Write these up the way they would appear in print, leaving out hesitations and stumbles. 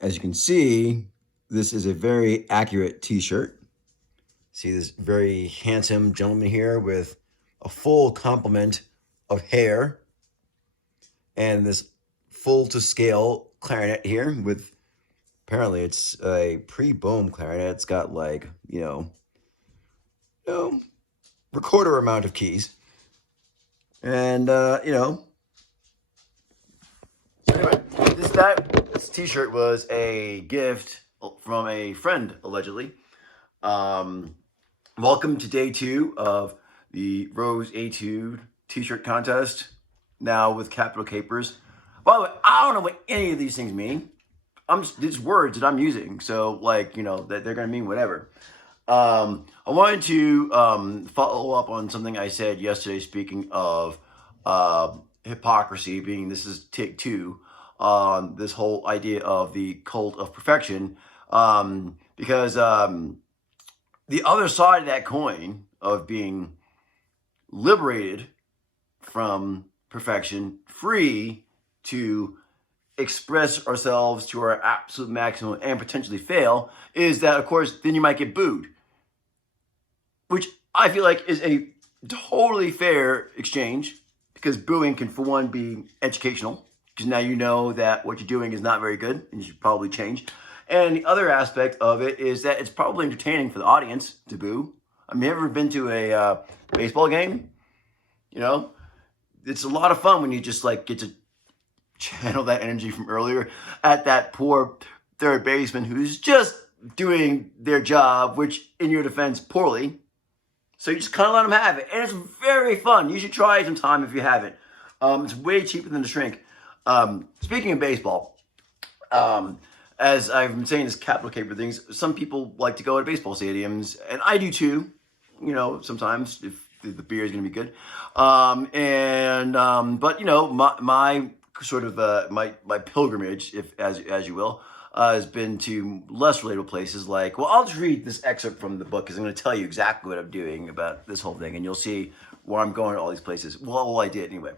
As you can see, this is a very accurate t-shirt. See this very handsome gentleman here with a full complement of hair and this full to scale clarinet here with apparently it's a pre-boom clarinet. It's got like, you know, recorder amount of keys. And so anyway, this t-shirt was a gift from a friend allegedly. Welcome to day 2 of the Rose Etude t-shirt contest. Now with capital capers. By the way, I don't know what any of these things mean. These words that I'm using, so that they're gonna mean whatever. I wanted to follow up on something I said yesterday. Speaking of hypocrisy, this is take 2 on this whole idea of the cult of perfection, because the other side of that coin of being liberated from perfection, free to express ourselves to our absolute maximum and potentially fail, is that, of course, then you might get booed. Which I feel like is a totally fair exchange, because booing can, for one, be educational, because now you know that what you're doing is not very good and you should probably change. And the other aspect of it is that it's probably entertaining for the audience to boo. I mean, have you ever been to a baseball game? It's a lot of fun when you just get to channel that energy from earlier at that poor third baseman who's just doing their job, which in your defense, poorly. So you just kind of let them have it. And it's very fun. You should try it sometime if you haven't. It's way cheaper than a shrink. Speaking of baseball, as I've been saying this capital caper things, some people like to go to baseball stadiums, and I do too, sometimes if the beer is going to be good. But my sort of my pilgrimage, if as you will, has been to less relatable places. I'll just read this excerpt from the book because I'm going to tell you exactly what I'm doing about this whole thing, and you'll see where I'm going to all these places. Well, I did anyway.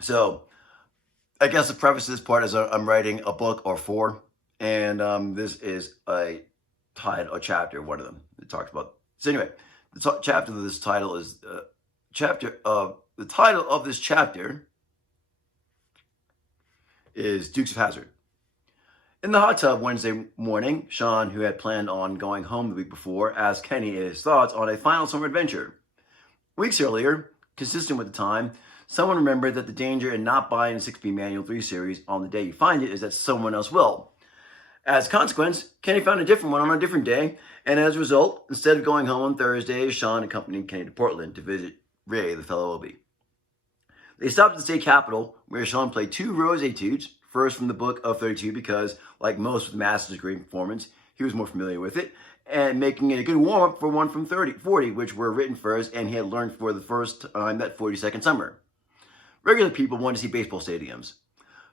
So I guess the preface of this part is I'm writing a book or 4, and this is a chapter, one of them. It talks about. So anyway, the chapter of this title is the title of this chapter is Dukes of Hazzard. In the hot tub Wednesday morning, Sean, who had planned on going home the week before, asked Kenny his thoughts on a final summer adventure. Weeks earlier, consistent with the time, someone remembered that the danger in not buying a 6B Manual 3 Series on the day you find it is that someone else will. As a consequence, Kenny found a different one on a different day, and as a result, instead of going home on Thursday, Sean accompanied Kenny to Portland to visit Ray, the fellow Obi. They stopped at the state capitol, where Sean played 2 Rose Etudes, first from the book of 32 because, like most with master's degree performance, he was more familiar with it, and making it a good warm-up for one from 40, which were written first, and he had learned for the first time that 42nd summer. Regular people wanted to see baseball stadiums.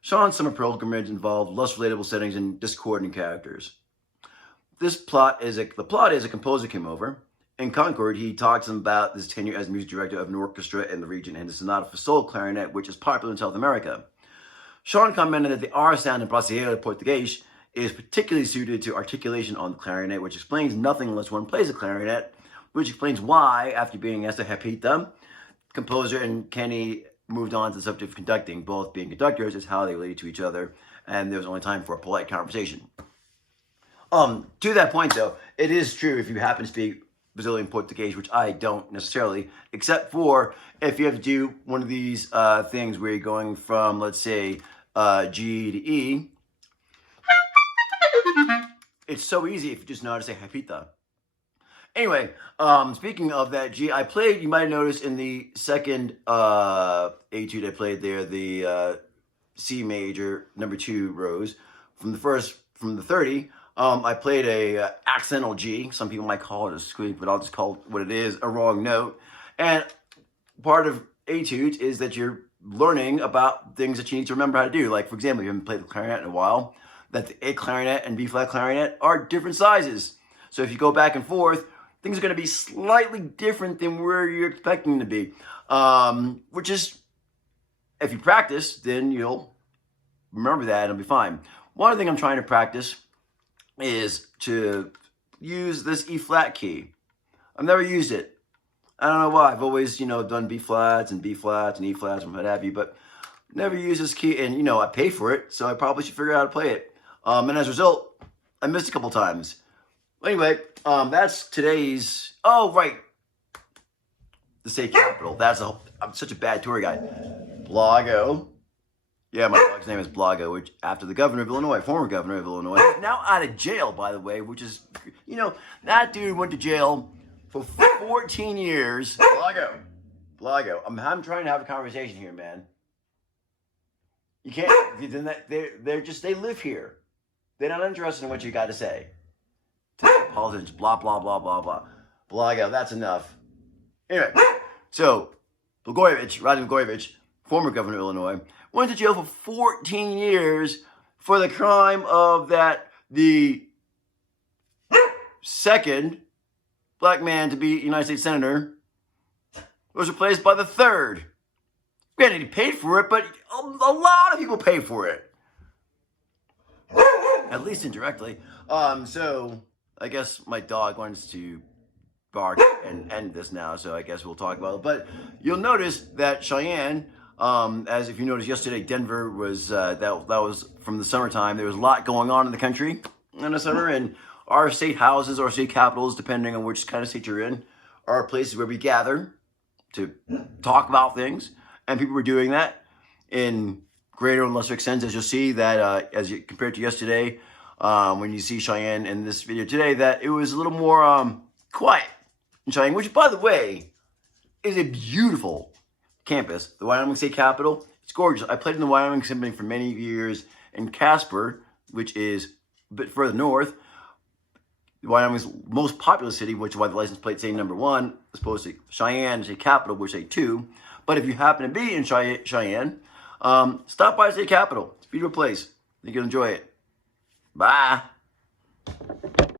Sean's summer pilgrimage involved less relatable settings and discordant characters. The plot is a composer came over. In Concord, he talks about his tenure as music director of an orchestra in the region and the sonata for solo clarinet, which is popular in South America. Sean commented that the R sound in Brasileiro Português is particularly suited to articulation on the clarinet, which explains nothing unless one plays a clarinet, which explains why, after being asked to repita, composer and Kenny moved on to the subject of conducting. Both being conductors is how they related to each other, and there was only time for a polite conversation. To that point, though, it is true if you happen to speak Brazilian Portuguese, which I don't necessarily, except for if you have to do one of these things where you're going from, let's say, G to E. It's so easy if you just know how to say repita. Anyway, speaking of that G, I played, you might have noticed in the second etude I played there, the C major, number 2 Rose. From the 30, I played a accidental G. Some people might call it a squeak, but I'll just call it what it is, a wrong note. And part of etudes is that you're learning about things that you need to remember how to do. Like, for example, you haven't played the clarinet in a while, that the A clarinet and B flat clarinet are different sizes. So if you go back and forth, things are going to be slightly different than where you're expecting them to be. Which is, if you practice, then you'll remember that and it'll be fine. One thing I'm trying to practice is to use this E flat key. I've never used it. I don't know why. I've always, done B flats and B flats and E flats and what have you, but never used this key. And, I pay for it, so I probably should figure out how to play it. And as a result, I missed a couple times. Anyway, that's today's, oh, right. The state capital. I'm such a bad tour guide. Blago. Yeah, my dog's name is Blago, which after the governor of Illinois, former governor of Illinois, now out of jail, by the way, which is, that dude went to jail for 14 years. Blago. I'm trying to have a conversation here, man. You can't, they live here. They're not interested in what you got to say. Politicians, blah, blah, blah, blah, blah. Blago, that's enough. Anyway, so, Radim Blagojevich, former governor of Illinois, went to jail for 14 years for the crime of the second black man to be United States Senator was replaced by the third. Granted, he paid for it, but a lot of people pay for it. At least indirectly. So, I guess my dog wants to bark and end this now, so I guess we'll talk about it. But you'll notice that Cheyenne, as if you noticed yesterday, Denver was, that was from the summertime. There was a lot going on in the country in the summer, and our state houses, our state capitals, depending on which kind of state you're in, are places where we gather to talk about things. And people were doing that in greater and lesser extent, as you'll see that compared to yesterday, when you see Cheyenne in this video today, that it was a little more quiet in Cheyenne, which, by the way, is a beautiful campus. The Wyoming State Capitol, it's gorgeous. I played in the Wyoming Symphony for many years in Casper, which is a bit further north. Wyoming's most populous city, which is why the license plate say number 1, as opposed to Cheyenne, State Capitol, which say 2. But if you happen to be in Cheyenne, stop by the State Capitol. It's a beautiful place. I think you'll enjoy it. Bye.